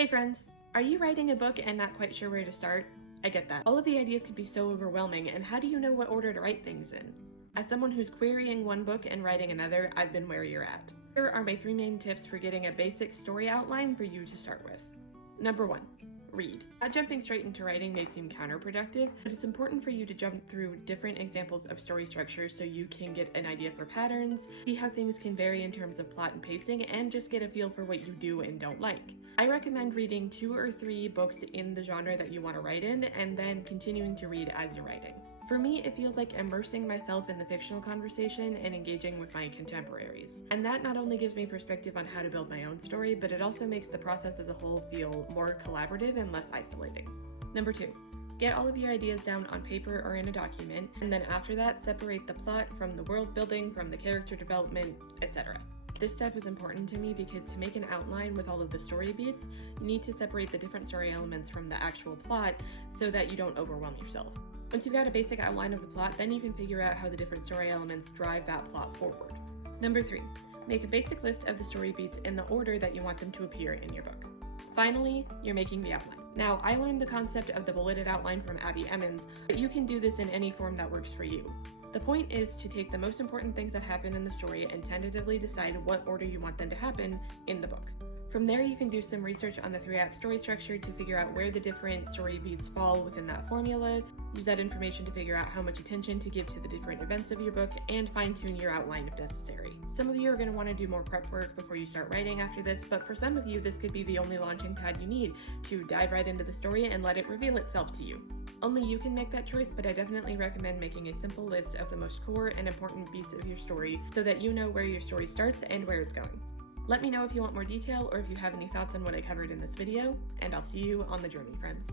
Hey friends! Are you writing a book and not quite sure where to start? I get that. All of the ideas can be so overwhelming, and how do you know what order to write things in? As someone who's querying one book and writing another, I've been where you're at. Here are my 3 main tips for getting a basic story outline for you to start with. Number 1. Read. Not jumping straight into writing may seem counterproductive, but it's important for you to jump through different examples of story structure so you can get an idea for patterns, see how things can vary in terms of plot and pacing, and just get a feel for what you do and don't like. I recommend reading 2 or 3 books in the genre that you want to write in, and then continuing to read as you're writing. For me, it feels like immersing myself in the fictional conversation and engaging with my contemporaries. And that not only gives me perspective on how to build my own story, but it also makes the process as a whole feel more collaborative and less isolating. Number 2. Get all of your ideas down on paper or in a document, and then after that, separate the plot from the world building, from the character development, etc. This step is important to me because to make an outline with all of the story beats, you need to separate the different story elements from the actual plot so that you don't overwhelm yourself. Once you've got a basic outline of the plot, then you can figure out how the different story elements drive that plot forward. Number 3. Make a basic list of the story beats in the order that you want them to appear in your book. Finally, you're making the outline. Now, I learned the concept of the bulleted outline from Abby Emmons, but you can do this in any form that works for you. The point is to take the most important things that happen in the story and tentatively decide what order you want them to happen in the book. From there, you can do some research on the 3-act story structure to figure out where the different story beats fall within that formula, use that information to figure out how much attention to give to the different events of your book, and fine-tune your outline if necessary. Some of you are going to want to do more prep work before you start writing after this, but for some of you, this could be the only launching pad you need to dive right into the story and let it reveal itself to you. Only you can make that choice, but I definitely recommend making a simple list of the most core and important beats of your story so that you know where your story starts and where it's going. Let me know if you want more detail or if you have any thoughts on what I covered in this video, and I'll see you on the journey, friends.